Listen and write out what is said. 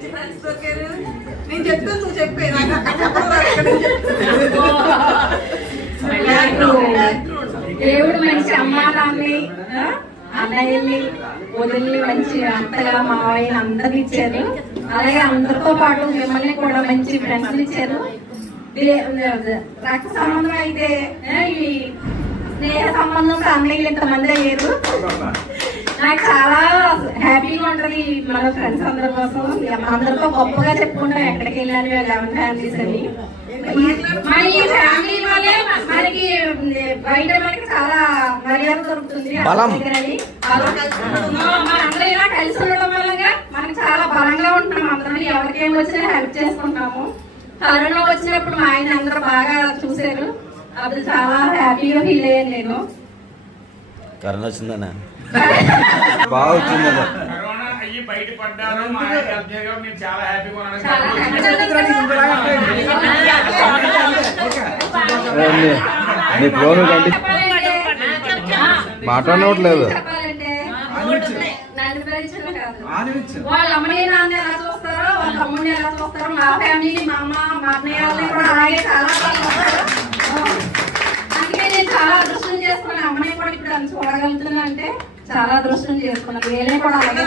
మంచి ఫ్రెండ్స్ దొరికారు. నేను చెప్తే నువ్వు చెప్పే దేవుడు మంచి అమ్మా నాన్నని అన్నయ్యని వదిలి మంచి అత్తగా మావయ్యని అందరిని ఇచ్చారు. అలాగే అందరితో పాటు మిమ్మల్ని కూడా మంచి ఫ్రెండ్స్ ఇచ్చారు. రక్త సంబంధం అయితే ఈ స్నేహ సంబంధం అన్నయ్యలు ఇంతమంది అయ్యారు. నాకు చాలా హ్యాపీగా ఉంటది మన ఫ్రెండ్స్ అందరి కోసం. అందరితో గొప్పగా చెప్పుకుంటాం ఎక్కడికి వెళ్ళాను 11 ఫ్యామిలీస్ అని. మన ఈ ఫ్యామిలీ వల్లే మనకి బయట మనకి చాలా మర్యాద దొరుకుతుంది. మనందరూ ఇలా కలిసి ఉండడం వల్ల మనకి చాలా బలంగా ఉంటున్నాం. అందరం ఎవరికేం వచ్చినా హెల్ప్ చేసుకుంటాము. కరోనా వచ్చినప్పుడు మా ఆయన అందరూ బాగా చూశారు. అప్పుడు చాలా హ్యాపీగా ఫీల్ అయ్యాను నేను. కరోనా వచ్చిందన్నా బాగా వచ్చిందన్న. బయటపడ్డాను మా నేను చాలా హ్యాపీగా ఉన్నాను. మాట్లాడట్లేదు. వాళ్ళ అమ్మని నాన్న ఎలా చూస్తారో వాళ్ళ తమ్ముడిని ఎలా చూస్తారో మా ఫ్యామిలీ మా అమ్మ మా అన్నయ్య కూడా అలాగే చాలా అందుకే నేను చాలా అదృష్టం చేసుకున్నాను. అమ్మని కూడా ఇప్పుడు అని చూడగలుగుతున్నా అంటే చాలా అదృష్టం చేసుకున్నాను. వేరే కూడా అలాగే